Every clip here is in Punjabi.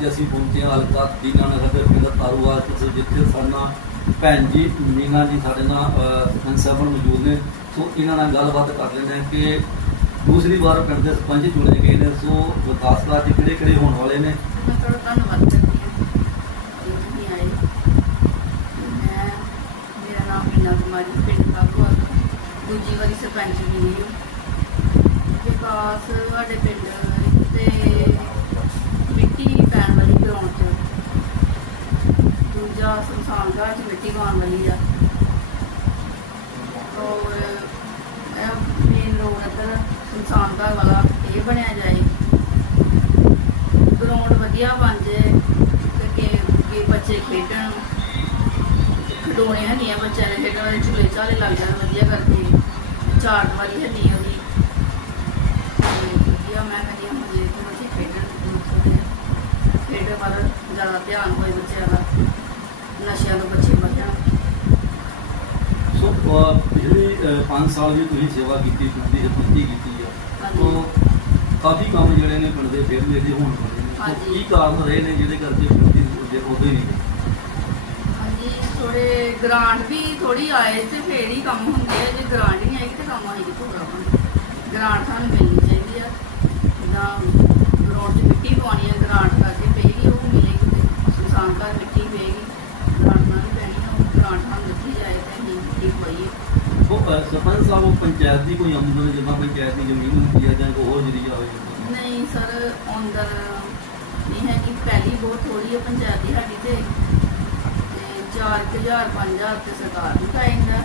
ਅੱਜ ਅਸੀਂ ਪਹੁੰਚੇ ਹਾਂ ਹਲਕਾ ਦੀਨਾ ਨਗਰ ਪਿੰਡ ਤਾਰੂਵਾਲ ਜਿੱਥੇ ਸਾਡਾ ਭੈਣ ਜੀ ਮੀਨਾ ਜੀ ਸਾਡੇ ਨਾਲ ਸਰਪੰਚ ਮੌਜੂਦ ਨੇ। ਸੋ ਇਹਨਾਂ ਨਾਲ ਗੱਲਬਾਤ ਕਰ ਲੈਂਦੇ ਹਾਂ ਕਿ ਦੂਸਰੀ ਵਾਰ ਪਿੰਡ ਦੇ ਸਰਪੰਚ ਚੁਣੇ ਗਏ ਨੇ। ਸੋ ਵਿਕਾਸ ਕਾਰਜ ਕਿਹੜੇ ਕਿਹੜੇ ਹੋਣ ਵਾਲੇ ਨੇ? ਮੈਂ ਤੁਹਾਡਾ ਧੰਨਵਾਦ ਕਰਦੀ ਹਾਂ। ਆਏ। ਮੈਂ, ਮੇਰਾ ਨਾਮ ਮੀਨਾ ਕੁਮਾਰੀ ਪਿੰਡ ਕਾਬੂਆ ਦੂਜੀ ਵਾਰੀ ਸਰਪੰਚ ਬਣੀ ਹਾਂ। ਵਿਕਾਸ, ਸਾਡੇ ਪਿੰਡ ਤੇ ਪੈਣ ਵਾਲੀ ਗਰਾਊਂਡ 'ਚ। ਦੂਜਾ ਸੰਸਾਨ ਘਾਟ 'ਚ ਮਿੱਟੀ ਪਾਉਣ ਵਾਲੀ ਆ। ਔਰ ਇਹ ਮੇਨ ਰੋਡ ਇੱਧਰ ਸੰਸਾਨ ਘਾਟ ਵਾਲਾ, ਇਹ ਬਣਿਆ ਜਾਏ। ਗਰਾਊਂਡ ਵਧੀਆ ਬਣ ਜੇ ਕਿ ਕਿ ਬੱਚੇ ਖੇਡਣ। ਖਿਡੌਣੇ ਹੰਨੀਆਂ ਬੱਚਿਆਂ ਦੇ ਖੇਡਣ ਵਾਲੇ ਝੂਲੇ ਝਾਲੇ ਲੱਗ ਜਾਣ ਵਧੀਆ ਕਰਕੇ। ਚਾਰ ਵਾਲੀ ਹੰਨੀ ਉਹਦੀ। ਵਧੀਆ ਮੈਂ ਕਹਿੰਦੀ ਹਾਂ ਮੁਝੇ ਖੇਡ ਵੱਲ ਜ਼ਿਆਦਾ ਧਿਆਨ ਹੋਏ ਬੱਚਿਆਂ ਦਾ ਨਸ਼ਿਆਂ ਤੋਂ ਬੱਚੇ ਬਚਣ ਸੋ ਅਹ, ਪਿਛਲੇ 5 ਸਾਲ ਵੀ ਤੁਸੀਂ ਸੇਵਾ ਕੀਤੀ ਪਿੰਡ ਦੀ ਸਰਪੰਚੀ ਕੀਤੀ ਹੈ ਸੋ ਕਾਫੀ ਕੰਮ ਜਿਹੜੇ ਨੇ ਪਿੰਡ ਦੇ ਫੇਰ ਮੇਰੇ ਹੋਣ ਵਾਲੇ ਨੇ। ਸੋ ਹਾਂਜੀ। ਕੀ ਕਾਰਨ ਰਹੇ ਨੇ ਜਿਹਦੇ ਕਰਕੇ ਪਿੰਡ ਦੀ ਉਹਦੇ ਉਹਦੇ ਨਹੀਂ? ਹਾਂਜੀ ਥੋੜੇ ਗ੍ਰਾਂਟ ਵੀ ਥੋੜੀ ਆਏ ਤੇ ਫੇਰ ਹੀ ਕੰਮ ਹੁੰਦੇ ਆ। ਜੇ ਗ੍ਰਾਂਟ ਨਹੀਂ ਆਈ ਤੇ ਕੰਮ ਆਈ ਕਿੱਥੋਂ ਕਰਾਂਗੇ ਗ੍ਰਾਂਟ ਸਾਨੂੰ ਮਿਲਣੀ ਚਾਹੀਦੀ ਆ। ਜਿੱਦਾਂ ਗਰਾਊਂਡ 'ਚ ਮਿੱਟੀ ਪਵਾਉਣੀ ਆ ਗ੍ਰਾਂਟ ਕਰਕੇ ਪਏਗੀ ਉਹ ਮਿਲੇਗੀ ਤੇ ਸੁਨਸਾਨ ਘਰ ਮਿੱਟੀ ਪਏਗੀ ਗ੍ਰਾਂਟ ਨਾਲ ਨਹੀਂ ਪੈਣੀ ਆ ਉਹ ਗ੍ਰਾਂਟ ਸਾਨੂੰ ਦਿੱਤੀ ਜਾਏ ਤੇ ਅਸੀਂ ਮਿੱਟੀ ਪਵਾਈਏ ਉਹ ਅਹ, ਸਰਪੰਚ ਸਾਹਿਬ ਉਹ ਪੰਚਾਇਤ ਦੀ ਕੋਈ ਆਮਦਨ ਜਿੱਦਾਂ ਪੰਚਾਇਤ ਦੀ ਜ਼ਮੀਨ ਹੁੰਦੀ ਹੈ ਜਾਂ ਕੋਈ ਹੋਰ ਜਰੀਆ ਹੋਵੇ? ਨਹੀਂ ਸਰ ਆਮਦਨ ਇਹ ਹੈ ਕਿ ਪਹਿਲੀ ਬਹੁਤ ਥੋੜੀ ਹੈ ਪੰਚਾਇਤ ਦੀ ਸਾਡੀ ਤੇ। 4000 5000 ਤੇ ਸਰਕਾਰ ਨੂੰ ਪਾਇੰਦਾ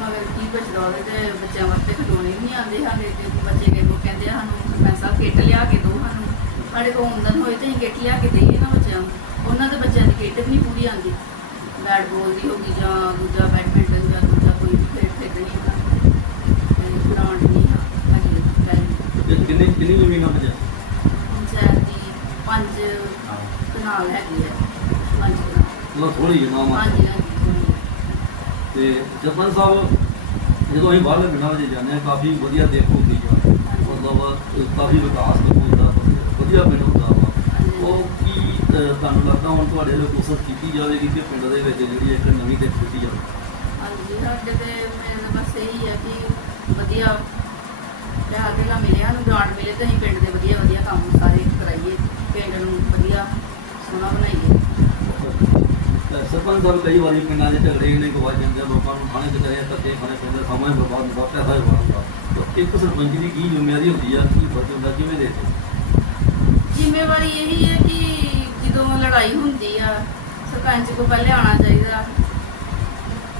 ਮਗਰ ਕੀ ਬਚਦਾ ਉਹਦੇ ਤੇ ਬੱਚਿਆਂ ਵਾਸਤੇ ਖਿਡੌਣੇ ਵੀ ਆਉਂਦੇ ਸਾਡੇ ਤੇ। ਬੱਚੇ ਕਈ ਕਹਿੰਦੇ ਸਾਨੂੰ ਪੈਸਾ ਕਿੱਟ ਲਿਆ ਕੇ ਦਿਓ ਸਾਨੂੰ। ਸਾਡੇ ਕੋਲ ਆਮਦਨ ਹੋਏ ਤੇ ਕਿੱਟ ਲਿਆ ਕੇ ਦੇਈਏ ਨਾ ਬੱਚਿਆਂ ਨੂੰ। ਉਹਨਾਂ ਦੇ ਬੱਚਿਆਂ ਦੀ ਕਿੱਟ ਵੀ ਨਹੀਂ ਪੂਰੀ ਆਉਂਦੀ। ਬੈਟ ਬਾਲ ਦੀ ਹੋ ਗਈ ਜਾਂ ਦੂਜਾ ਬੈਡਮਿੰਟਨ ਜਾਂ ਦੂਜਾ ਕੋਈ ਵੀ ਖੇਡ ਖੇਡਣੀ ਹੈ ਗਰਾਊਂਡ ਨਹੀਂ ਹੈਗੀ ਪਹਿਲੀ ਤੇ ਕਿੰਨੀ ਕਿੰਨੀ ਜ਼ਮੀਨ ਆ ਪੰਚਾਇਤ ਪੰਚਾਇਤ ਦੀ ਪੰਜ ਕਨਾਲ ਹੈਗੀ ਹੈ ਪੰਜ ਕਨਾਲ। ਮਤਲਬ ਥੋੜੀ ਨਾਮ ਆ ਹਾਂਜੀ ਹਾਂਜੀ ਤੇ ਸਰਪੰਚ ਸਾਹਿਬ ਜਦੋਂ ਅਸੀਂ ਬਾਹਰਲੇ ਪਿੰਡਾਂ ਵਿੱਚ ਜਾਂਦੇ ਹਾਂ ਕਾਫੀ ਵਧੀਆ ਦੇਖ ਹੁੰਦੀ ਆ। ਮਤਲਬ ਕਾਫੀ ਵਿਕਾਸ ਹੁੰਦਾ ਵਧੀਆ ਪਿੰਡ ਹੁੰਦਾ ਵਾ। ਉਹ ਕੀ ਅਹ, ਤੁਹਾਨੂੰ ਲੱਗਦਾ ਹੁਣ ਤੁਹਾਡੇ ਲਈ ਕੋਸ਼ਿਸ਼ ਕੀਤੀ ਜਾਵੇਗੀ ਕਿ ਪਿੰਡ ਦੇ ਵਿੱਚ ਜਿਹੜੀ ਇੱਕ ਨਵੀਂ ਦੇਖ ਦਿੱਤੀ ਜਾਵੇ? ਹਾਂਜੀ ਸਾਡੇ ਤੇ ਮੇਰੇ ਬਸ ਇਹੀ ਹੈ ਕਿ ਵਧੀਆ। ਪਿਆਰ ਦੇਲਾ ਮਿਲਿਆ ਨੂੰ ਗ੍ਰਾਂਟ ਮਿਲੇ ਤੇ ਅਸੀਂ ਪਿੰਡ ਦੇ ਵਧੀਆ ਵਧੀਆ ਕੰਮ ਸਾਰੇ ਕਰਾਈਏ ਪਿੰਡ ਨੂੰ ਵਧੀਆ ਸੋਹਣਾ ਬਣਾਈਏ। ਤਾਂ ਸਰਪੰਚ ਸਾਹਿਬ ਕਈ ਵਾਰੀ ਪਿੰਡਾਂ 'ਚ ਝਗੜੇ ਨੇ ਗਵਾ ਜਾਂਦੇ ਲੋਕਾਂ ਨੂੰ ਖਾਣੇ ਚ ਕਰੇ ਧੱਕੇ ਖਾਣੇ ਪੈਂਦੇ ਸਮਾਂ ਹੀ ਬਰਬਾਦ ਹੁੰਦਾ ਪੈਸਾ ਹੀ ਹੁੰਦਾ। ਤਾਂ ਇੱਕ ਸਰਪੰਚ ਦੀ ਕੀ ਜ਼ਿੰਮੇਵਾਰੀ ਹੁੰਦੀ ਆ ਕੀ ਫਰਜ਼ ਹੁੰਦਾ ਕਿਵੇਂ ਦੇ ਜ਼ਿੰਮੇਵਾਰੀ ਇਹੀ ਹੈ ਕਿ ਜਦੋਂ ਲੜਾਈ ਹੁੰਦੀ ਆ ਸਰਪੰਚ ਕੋ ਪਹਿਲੇ ਆਉਣਾ ਚਾਹੀਦਾ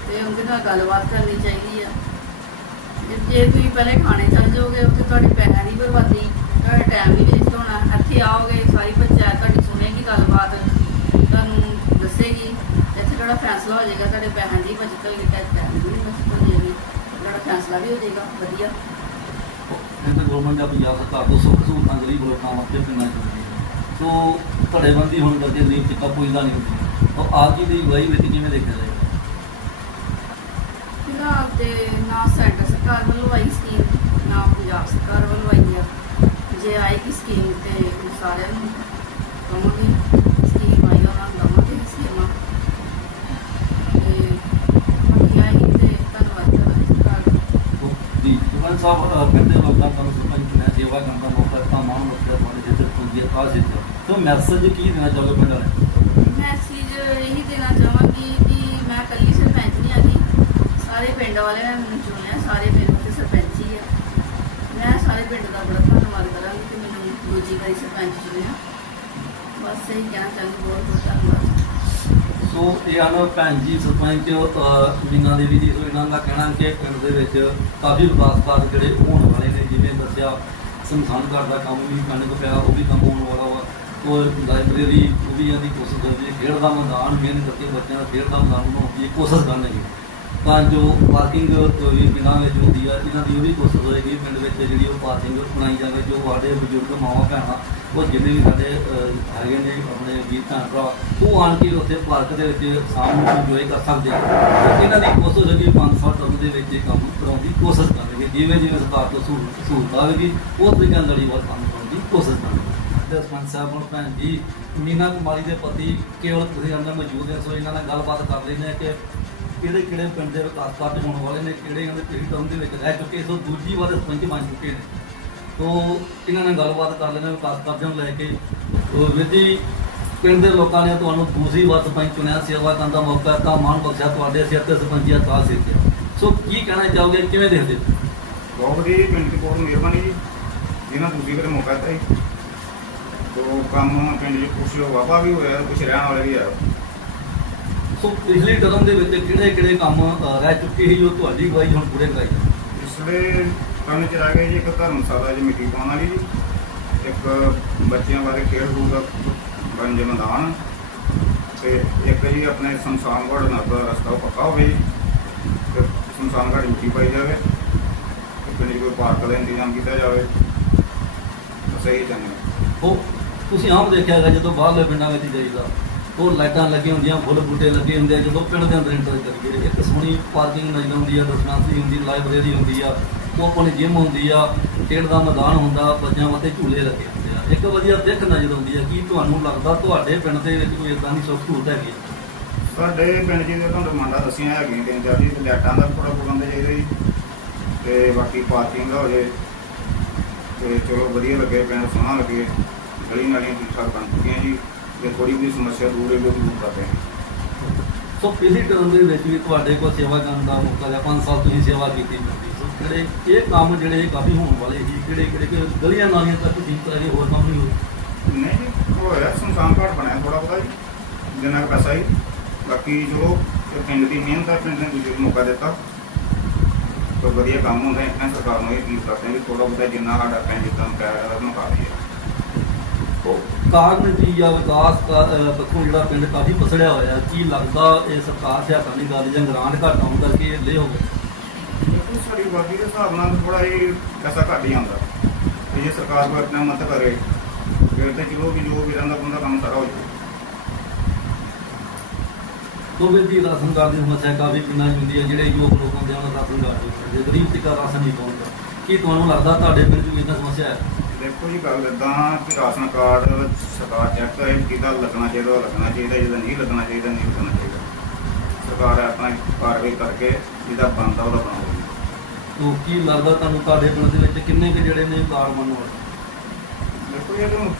ਤੇ ਉਹਦੇ ਨਾਲ ਗੱਲਬਾਤ ਕਰਨੀ ਚਾਹੀਦੀ ਆ। ਜੇ- ਤੁਸੀਂ ਪਹਿਲੇ ਖਾਣੇ ਚੱਲ ਜਾਓਗੇ ਉੱਥੇ ਤੁਹਾਡੇ ਪੈਸਿਆਂ ਦੀ ਬਰਬਾਦੀ ਤੁਹਾਡਾ ਟਾਈਮ ਵੀ ਵੇਸਟ ਹੋਣਾ ਇੱਥੇ ਆਓਗੇ ਸਾਰੀ ਪੰਚਾਇਤ ਤੁਹਾਡੀ ਸੁਣੇਗੀ ਗੱਲਬਾਤ ਤੁਹਾਨੂੰ ਦੱਸੇਗੀ ਇੱਥੇ ਤੁਹਾਡਾ ਫੈਸਲਾ ਹੋ ਜਾਏਗਾ ਤੁਹਾਡੇ ਪੈਸਿਆਂ ਦੀ ਬਚਤ ਹੋਏਗੀ ਤੇ ਟਾਈਮ ਦੀ ਬਚਤ ਹੋ ਜਾਏਗੀ ਤੁਹਾਡਾ ਫੈਸਲਾ ਵੀ ਹੋ ਜਾਏਗਾ ਵਧੀਆ। ਇਹ ਤਾਂ ਗਵਰਨਮੈਂਟ ਦਾ ਪੰਜਾਬ ਸਰਕਾਰ ਤੋਂ ਸੁੱਖ ਸਹੂਲਤਾਂ ਗਰੀਬ ਲੋਕਾਂ ਵਾਸਤੇ ਪਿੰਡਾਂ 'ਚ ਹੁੰਦੀਆਂ ਨੇ। ਸੋ ਧੜੇਬੰਦੀ ਹੋਣ ਕਰਕੇ ਗਰੀਬ ਤੱਕ ਪੁੱਜਦਾ ਨਹੀਂ ਤਾਂ ਆਪ ਜੀ ਦੀ ਅਗਵਾਈ ਵਿੱਚ ਕਿਵੇਂ ਦੇਖਿਆ ਜਾਏਗਾ? ਫਿਲਹਾਲ ਤੇ ਨਾ ਸੈਂਟਰ ਸਰਕਾਰ ਵੱਲੋਂ ਆਈ ਸਕੀਮ ਨਾ ਪੰਜਾਬ ਸਰਕਾਰ ਵੱਲੋਂ ਆਈ ਆ। ਜੇ ਆਏਗੀ ਸਕੀਮ ਤੇ ਸਾਰਿਆਂ ਨੂੰ ਕਹਾਂਗੇ ਸਕੀਮ ਆਈ ਆ, ਉਹਨਾਂ ਨੂੰ ਦਵਾਂਗੇ ਸਕੀਮਾਂ। ਤੇ ਆਏਗੀ ਤੇ ਧੰਨਵਾਦ ਕਰਾਂਗੇ ਸਰਕਾਰ ਜੀ ਸਰਪੰਚ ਸਾਹਿਬ ਅਹ, ਪਿੰਡ ਦੇ ਲੋਕਾਂ ਤੁਹਾਨੂੰ ਸਰਪੰਚ ਨੇ ਸੇਵਾ ਕਰਨ ਦਾ ਮੌਕਾ ਦਿੱਤਾ ਮਾਣ ਬਖਸ਼ਿਆ ਤੁਹਾਡੇ ਜਿੱਥੇ ਪਹੁੰਚੀ ਖਾਸ ਜਿੱਤ ਸੋ ਮੈਸੇਜ ਕੀ ਦੇਣਾ ਚਾਹੋਗੇ ਪਿੰਡ ਵਾਲੇ ਮੈਸੇਜ ਇਹੀ ਦੇਣਾ ਚਾਹਾਂਗੀ ਕਿ ਮੈਂ ਇਕੱਲੀ ਸਰਪੰਚ ਨਹੀਂ ਆਗੀ ਸਾਰੇ ਪਿੰਡ ਵਾਲਿਆਂ ਨੇ ਮੈਨੂੰ ਚੁਣਿਆ ਸਾਰੇ ਮੇਰੇ ਉੱਤੇ ਸਰਪੰਚ ਹੀ ਆ ਮੈਂ ਸਾਰੇ ਪਿੰਡ ਦਾ ਬੜਾ ਧੰਨਵਾਦ ਕਰਾਂਗੀ ਕਿ ਮੈਨੂੰ ਦੂਜੀ ਵਾਰੀ ਸਰਪੰਚ ਚੁਣਿਆ। ਬਸ ਇਹੀ ਕਹਿਣਾ ਚਾਹੁੰਦੀ ਬਹੁਤ ਬਹੁਤ ਧੰਨਵਾਦ। ਸੋ ਇਹ ਹਨ ਭੈਣ ਜੀ ਸਰਪੰਚ ਅਹ, ਮੀਨਾ ਦੇਵੀ ਜੀ ਸੋ ਇਹਨਾਂ ਦਾ ਕਹਿਣਾ ਕਿ ਪਿੰਡ ਦੇ ਵਿੱਚ ਕਾਫੀ ਵਿਕਾਸ ਕਾਰਜ ਜਿਹੜੇ ਹੋਣ ਵਾਲੇ ਨੇ ਜਿਵੇਂ ਦੱਸਿਆ ਸੰਸਾਨ ਘਰ ਦਾ ਕੰਮ ਵੀ ਕਣਕ ਪਿਆ ਉਹ ਵੀ ਕੰਮ ਹੋਣ ਵਾਲਾ ਵਾ। ਔਰ ਲਾਇਬ੍ਰੇਰੀ ਉਹ ਵੀ ਇਹਦੀ ਕੋਸ਼ਿਸ਼ ਕਰਦੀ ਹੈ ਖੇਡ ਦਾ ਮੈਦਾਨ ਮਿਹਨਤ ਕਰਕੇ ਬੱਚਿਆਂ ਦਾ ਖੇਡ ਦਾ ਮੈਦਾਨ ਬਣਾਉਣ ਦੀ ਕੋਸ਼ਿਸ਼ ਕਰਨਗੇ। ਤਾਂ ਜੋ ਪਾਰਕਿੰਗ ਵੀ ਪਿੰਡਾਂ ਵਿੱਚ ਹੁੰਦੀ ਆ ਇਹਨਾਂ ਦੀ ਉਹ ਵੀ ਕੋਸ਼ਿਸ਼ ਹੋਏਗੀ ਪਿੰਡ ਵਿੱਚ ਜਿਹੜੀ ਉਹ ਪਾਰਕਿੰਗ ਬਣਾਈ ਜਾਵੇ, ਜੋ ਸਾਡੇ ਬਜ਼ੁਰਗ ਮਾਵਾਂ ਭੈਣਾਂ, ਉਹ ਜਿੰਨੇ ਵੀ ਸਾਡੇ ਹੈਗੇ ਨੇ, ਆਪਣੇ ਵੀਰ ਭੈਣ ਭਰਾ, ਉਹ ਆਣ ਕੇ ਉੱਥੇ ਪਾਰਕ ਦੇ ਵਿੱਚ ਸਾਹਮਣੇ ਇੰਜੋਏ ਕਰ ਸਕਦੇ ਆ। ਇਹਨਾਂ ਦੀ ਕੋਸ਼ਿਸ਼ ਹੋਏਗੀ ਕਿ 5 ਸਾਲ ਟਰਮ ਦੇ ਵਿੱਚ ਇਹ ਕੰਮ ਕਰਾਉਣ ਦੀ ਕੋਸ਼ਿਸ਼ ਕਰਨਗੇ ਜਿਵੇਂ ਜਿਵੇਂ ਸਰਕਾਰ ਤੋਂ ਸਹੂਲਤ ਸਹੂਲਤ ਆਵੇਗੀ, ਉਹ ਤਰੀਕੇ ਨਾਲ ਲੜੀ ਬਹੁਤ ਕੰਮ ਕਰਾਉਣ ਦੀ ਕੋਸ਼ਿਸ਼ ਕਰਨਗੇ ਤੇ ਸਰਪੰਚ ਸਾਹਿਬ ਹੁਣ ਭੈਣ ਜੀ, ਮੀਨਾ ਕੁਮਾਰੀ ਦੇ ਪਤੀ ਕੇਵਲ ਤੁਸੀਂ ਅੰਦਰ ਮੌਜੂਦ ਹੋ ਸੋ ਇਹਨਾਂ ਨਾਲ ਗੱਲਬਾਤ ਕਰ ਲੈਂਦੇ ਹਾਂ ਕਿ ਕਿਹੜੇ ਕਿਹੜੇ ਪਿੰਡ ਦੇ ਵਿਕਾਸ ਕਾਰਜ ਹੋਣ ਵਾਲੇ ਨੇ, ਕਿਹੜੇ ਇਹਨਾਂ ਦੇ ਪਿਛਲੀ ਟਰਮ ਦੇ ਵਿੱਚ ਰਹਿ ਚੁੱਕੇ, ਸੋ ਦੂਜੀ ਵਾਰ ਸਰਪੰਚ ਬਣ ਚੁੱਕੇ ਨੇ। ਤੋ ਇਹਨਾਂ ਨਾਲ ਗੱਲਬਾਤ ਕਰ ਲੈਂਦੇ ਵਿਕਾਸ ਕਾਰਜਾਂ ਨੂੰ ਲੈ ਕੇ। ਤੋ ਪਿੰਡ ਦੇ ਲੋਕਾਂ ਨੇ ਤੁਹਾਨੂੰ ਦੂਸਰੀ ਵਾਰ ਸਰਪੰਚ ਚੁਣਿਆ, ਸੇਵਾ ਕਰਨ ਦਾ ਮੌਕਾ ਦਿੱਤਾ, ਮਾਣ ਬਖਸ਼ਿਆ ਤੁਹਾਡੇ ਸਿਰ ਤੇ ਸਰਪੰਚੀਆ ਤਾਜ ਸਿਰ ਸੋ ਕੀ ਕਹਿਣਾ ਚਾਹੋਗੇ, ਕਿਵੇਂ ਦੇਖਦੇ ਬਹੁਤ ਵਧੀਆ ਪਿੰਡ ਦੀ ਮਿਹਰਬਾਨੀ ਜੀ ਇਹਨਾਂ ਦੂਜੀ ਵਾਰ ਮੌਕਾ ਦਿੱਤਾ ਜੀ। ਤੋ ਕੰਮ ਪਿੰਡ 'ਚ ਕੁਛ ਵਾਪਾ ਵੀ ਹੋਇਆ ਕੁਛ ਰਹਿਣ ਵਾਲੇ ਵੀ ਆ। ਸੋ ਪਿਛਲੀ ਟਰਮ ਦੇ ਵਿੱਚ ਕਿਹੜੇ ਕਿਹੜੇ ਕੰਮ ਰਹਿ ਚੁੱਕੇ ਸੀ ਜੋ ਤੁਹਾਡੀ ਅਗਵਾਈ ਹੁਣ ਪੂਰੇ ਕਰਾਈ? ਪਿਛਲੇ ਕੰਮ 'ਚ ਰਹਿ ਗਏ ਜੀ ਇੱਕ ਧਰਮਸ਼ਾਲਾ 'ਚ ਮਿੱਟੀ ਪਾਉਣ ਵਾਲੀ ਜੀ ਇੱਕ ਬੱਚਿਆਂ ਬਾਰੇ ਖੇਡ ਖੂਡ ਦਾ ਬੰਜ ਮੈਦਾਨ ਤੇ ਇੱਕ ਜੀ ਆਪਣੇ ਸ਼ਮਸ਼ਾਨ ਘਾਟ ਨਾਲ ਦਾ ਰਸਤਾ ਪੱਕਾ ਹੋਵੇ ਜੀ ਤੇ ਸ਼ਮਸ਼ਾਨ ਘਾਟ ਮਿੱਟੀ ਪਾਈ ਜਾਵੇ ਪਿੰਡ 'ਚ ਕੋਈ ਪਾਰਕ ਦਾ ਇੰਤਜ਼ਾਮ ਕੀਤਾ ਜਾਵੇ। ਬਸ ਇਹੀ ਚਾਹੁੰਦੇ ਹਾਂ। ਉਹ ਤੁਸੀਂ ਆਮ ਦੇਖਿਆ ਹੈਗਾ ਜਦੋਂ ਬਾਹਰਲੇ ਪਿੰਡਾਂ ਵਿੱਚ ਜਾਈਦਾ। ਉਹ ਲਾਈਟਾਂ ਲੱਗੀਆਂ ਹੁੰਦੀਆਂ, ਫੁੱਲ ਬੂਟੇ ਲੱਗੇ ਹੁੰਦੇ ਆ, ਜਦੋਂ ਪਿੰਡ ਦੇ ਅੰਦਰ ਇੰਟਰ ਕਰੀਏ, ਇੱਕ ਸੋਹਣੀ ਪਾਰਕਿੰਗ ਨਜ਼ਰ ਆਉਂਦੀ ਆ ਦਰਸ਼ਨਾਰਥੀ ਹੁੰਦੀ, ਲਾਇਬ੍ਰੇਰੀ ਹੁੰਦੀ ਆ, ਉਹ ਆਪਣੀ ਜਿਮ ਹੁੰਦੀ ਆ, ਖੇਡ ਦਾ ਮੈਦਾਨ ਹੁੰਦਾ, ਬੱਚਿਆਂ ਵਾਸਤੇ ਝੂਲੇ ਲੱਗੇ ਹੁੰਦੇ ਆ। ਇੱਕ ਵਧੀਆ ਦਿੱਖ ਨਜ਼ਰ ਆਉਂਦੀ ਆ ਕੀ ਤੁਹਾਨੂੰ ਲੱਗਦਾ ਤੁਹਾਡੇ ਪਿੰਡ ਦੇ ਵਿੱਚ ਕੋਈ ਇਦਾਂ ਦੀ ਸੁੱਖ ਸਹੂਲਤ ਹੈਗੀ ਆ? ਸਾਡੇ ਪਿੰਡ ਜੀ ਦੇ ਤੁਹਾਨੂੰ ਮੰਡਾ ਦੱਸੀਆਂ ਹੈਗੀਆਂ, ਤਿੰਨ ਚਾਰ ਜੀ ਲਾਈਟਾਂ ਦਾ ਥੋੜਾ ਪ੍ਰਬੰਧ ਚਾਹੀਦਾ ਜੀ। ਤੇ ਬਾਕੀ ਪਾਰਕਿੰਗ ਦਾ ਹੋ ਜੇ, ਤੇ ਚਲੋ ਵਧੀਆ ਲੱਗੇ, ਪਿੰਡ ਸੋਹਣਾ ਲੱਗੇ, ਗਲੀ ਨਾਲੀਆਂ ਠੀਕ ਠਾਕ ਬਣ ਚੁੱਕੀਆਂ ਜੀ। ਤੇ ਥੋੜੀ ਵੀ ਸਮੱਸਿਆ ਦੂਰ ਹੈ ਲੋਕ ਦੂਰ ਕਰਦੇ ਹਨ ਸੋ ਪਿਛਲੀ ਟਰਮ ਦੇ ਵਿੱਚ ਵੀ ਤੁਹਾਡੇ ਕੋਲ ਸੇਵਾ ਕਰਨ ਦਾ ਮੌਕਾ ਲਿਆ 5 ਸਾਲ ਤੁਸੀਂ ਸੇਵਾ ਕੀਤੀ ਜਾਂਦੀ ਸੋ। ਜਿਹੜੇ ਇਹ ਕੰਮ ਜਿਹੜੇ ਕਾਫੀ ਹੋਣ ਵਾਲੇ ਸੀ ਕਿਹੜੇ ਕਿਹੜੇ ਕਿ ਗਲੀਆਂ ਨਾਲੀਆਂ ਤੱਕ ਠੀਕ ਤਰ੍ਹਾਂ ਦੇ ਹੋਰ ਕੰਮ ਨਹੀਂ ਹੋਏ ਨਹੀਂ ਜੀ ਹੋਇਆ ਸੰਸਾਨ ਘਾਟ ਬਣਿਆ ਥੋੜਾ ਬਹੁਤਾ ਜੀ ਜਿੰਨਾ ਪੈਸਾ ਹੀ ਬਾਕੀ ਜੋ ਪਿੰਡ ਦੀ ਮਿਹਨਤ ਹੈ ਪਿੰਡ ਨੇ ਦੂਜੇ ਨੂੰ ਮੌਕਾ ਦਿੱਤਾ। ਤਾਂ ਵਧੀਆ ਕੰਮ ਹੁੰਦਾ ਇਹਨਾਂ ਸਰਕਾਰ ਨੂੰ ਇਹ ਅਪੀਲ ਕਰਦੇ ਹਾਂ ਵੀ ਥੋੜਾ ਬਹੁਤਾ ਜਿੰਨਾ ਸਾਡਾ ਪਿੰਡ ਜਿੱਦਾਂ ਕਹਿ ਰਿਹਾ ਉਹਨੂੰ ਕਰ ਲਈਏ ਉਹ ਕਾਰਨ ਕੀ ਜਾਂ ਵਿਕਾਸ ਕਾ- ਪੱਖੋਂ ਜਿਹੜਾ ਪਿੰਡ ਕਾਫੀ ਪਸੜਿਆ ਹੋਇਆ। ਕੀ ਲੱਗਦਾ ਇਹ ਸਰਕਾਰ ਸਿਆਸਤ ਦੀ ਗੱਲ ਜਾਂ ਗ੍ਰਾਂਟ ਘੱਟ ਆਉਣ ਕਰਕੇ ਇਹ ਲੇ ਹੋ ਗਏ? ਸਾਡੀ ਆਬਾਦੀ ਦੇ ਹਿਸਾਬ ਨਾਲ ਥੋੜਾ ਇਹ ਪੈਸਾ ਘੱਟ ਹੀ ਆਉਂਦਾ। ਤੇ ਜੇ ਸਰਕਾਰ ਕੋਈ ਆਪਣਾ ਮਤ ਕਰੇ ਫਿਰ ਤੇ ਚਲੋ ਵੀ ਜੋ ਵੀ ਰਹਿੰਦਾ ਬੰਦਾ ਕੰਮ ਸਾਰਾ ਹੋ ਜਾਵੇ ਕੋਵਿਡ ਦੀ ਰਾਸ਼ਨ ਕਾਰਡ ਦੀ ਸਮੱਸਿਆ ਕਾਫੀ ਪਿੰਡਾਂ ਹੁੰਦੀ ਹੈ ਜਿਹੜੇ ਯੋਗ ਲੋਕ ਹੁੰਦੇ ਉਹਨਾਂ ਦਾ ਰਾਸ਼ਨ ਕਾਰਡ ਨਹੀਂ ਮਿਲਦਾ ਗਰੀਬ ਤੱਕ ਰਾਸ਼ਨ ਨਹੀਂ ਪਹੁੰਚਦਾ ਕੀ ਤੁਹਾਨੂੰ ਲੱਗਦਾ ਤੁਹਾਡੇ ਪਿੰਡ 'ਚ ਵੀ ਇਦਾਂ ਸਮੱਸਿਆ ਹੈ? ਜੀ ਗੱਲ ਇਦਾਂ ਕਿ ਰਾਸ਼ਨ ਕਾਰਡ ਸਰਕਾਰ ਚੈੱਕ ਕਰੇ ਕਿ ਕਿਹਦਾ ਲੱਗਣਾ ਚਾਹੀਦਾ ਉਹ ਲੱਗਣਾ ਚਾਹੀਦਾ ਜਿਹਦਾ ਨਹੀਂ ਲੱਗਣਾ ਚਾਹੀਦਾ ਨਹੀਂ ਲੱਗਣਾ ਚਾਹੀਦਾ। ਸਰਕਾਰ ਆਪਣਾ ਕਾਰਵਾਈ ਕਰਕੇ ਜਿਹਦਾ ਬਣਦਾ ਉਹਦਾ ਬਣਾਉਂਦੀ ਤੋ ਕੀ ਲੱਗਦਾ ਤੁਹਾਨੂੰ ਤੁਹਾਡੇ ਪਿੰਡ ਦੇ ਵਿੱਚ ਕਿੰਨੇ ਕੁ ਜਿਹੜੇ ਨੇ ਬਣਨ ਵਾਲੇ? ਦੇਖੋ ਜੀ ਇਹਨੂੰ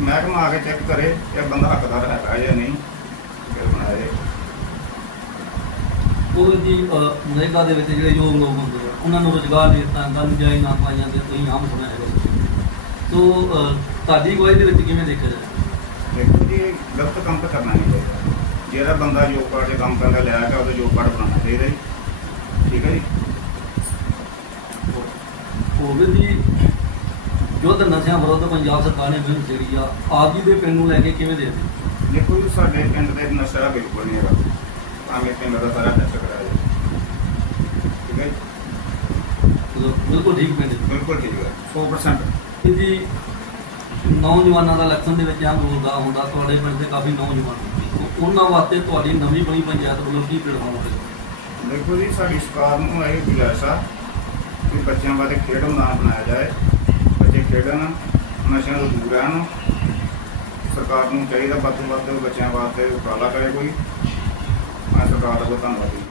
ਮਹਿਕਮਾ ਆ ਕੇ ਚੈੱਕ ਕਰੇ ਕਿ ਇਹ ਬੰਦਾ ਹੱਕਦਾਰ ਹੈਗਾ ਜਾਂ ਨਹੀਂ ਫਿਰ ਬਣਾਇਆ ਜਾਏ ਉਹ ਜੀ ਨਰੇਗਾ ਦੇ ਵਿੱਚ ਜਿਹੜੇ ਯੋਗ ਲੋਕ ਹੁੰਦੇ ਆ ਉਹਨਾਂ ਨੂੰ ਰੋਜ਼ਗਾਰ ਨਹੀਂ ਦਿੱਤਾ ਜਾਂਦਾ ਨਜਾਇਜ਼ ਨਾ ਪਾਈਆਂ ਤੇ ਤੁਸੀਂ ਆਮ ਸੁਣਿਆ ਸੋ ਅਹ, ਤੁਹਾਡੀ ਅਗਵਾਈ ਦੇ ਵਿੱਚ ਕਿਵੇਂ ਦੇਖਿਆ ਜਾਏ? ਦੇਖੋ ਜੀ ਗਲਤ ਕੰਮ ਤਾਂ ਕਰਨਾ ਨਹੀਂ ਚਾਹੀਦਾ। ਜਿਹੜਾ ਬੰਦਾ ਜੋ ਕਾਰਡ 'ਚ ਕੰਮ ਕਰਦਾ ਲਿਆ ਕੇ ਉਹਦਾ ਜੋ ਕਾਰਡ ਬਣਾਉਣਾ ਚਾਹੀਦਾ ਜੀ। ਠੀਕ ਹੈ ਜੀ? ਕੋਵਿਡ ਦੀ ਯੁੱਧ ਨਸ਼ਿਆਂ ਵਿਰੁੱਧ ਪੰਜਾਬ ਸਰਕਾਰ ਨੇ ਮੁਹਿੰਮ ਛੇੜੀ ਆ ਆਪ ਜੀ ਦੇ ਪਿੰਡ ਨੂੰ ਲੈ ਕੇ ਕਿਵੇਂ ਦੇਖਦੇ? ਦੇਖੋ ਜੀ ਸਾਡੇ ਪਿੰਡ ਦੇ ਨਸ਼ਾ ਬਿਲਕੁਲ ਨਹੀਂ ਹੈਗਾ ਭਾਵੇਂ ਪਿੰਡ ਦਾ ਸਾਰਾ ਟੈਸਟ ਕਰਾਇਆ ਜੀ। ਠੀਕ ਹੈ ਜੀ? ਮਤਲਬ ਬਿਲਕੁਲ ਠੀਕ ਪਿੰਡ। ਬਿਲਕੁਲ ਠੀਕ ਹੈ। 100% ਕਿ ਜੀ ਨੌਜਵਾਨਾਂ ਦਾ ਇਲੈਕਸ਼ਨ ਦੇ ਵਿੱਚ ਆਮ ਰੋਲ ਦਾ ਹੁੰਦਾ, ਤੁਹਾਡੇ ਪਿੰਡ ਦੇ ਕਾਫੀ ਨੌਜਵਾਨ। ਉਹਨਾਂ ਵਾਸਤੇ ਤੁਹਾਡੀ ਨਵੀਂ ਬਣੀ ਪੰਚਾਇਤ ਵੱਲੋਂ ਕੀ ਪਲੇਟਫਾਰਮ ਹੋਵੇਗਾ ਦੇਖੋ ਜੀ, ਸਾਡੀ ਸਰਕਾਰ ਨੂੰ ਇਹ ਗੁਜ਼ਾਰਿਸ਼ ਆ ਕਿ ਬੱਚਿਆਂ ਬਾਰੇ ਖੇਡ ਮੈਦਾਨ ਬਣਾਇਆ ਜਾਏ। ਬੱਚੇ ਖੇਡਣ, ਨਸ਼ਿਆਂ ਤੋਂ ਦੂਰ ਰਹਿਣ। ਸਰਕਾਰ ਨੂੰ ਚਾਹੀਦਾ ਵੱਧ ਤੋਂ ਵੱਧ ਬੱਚਿਆਂ ਵਾਸਤੇ ਉਪਰਾਲਾ ਕਰੇ ਕੋਈ। ਮੈਂ ਸਰਕਾਰ ਦਾ ਬਹੁਤ ਧੰਨਵਾਦੀ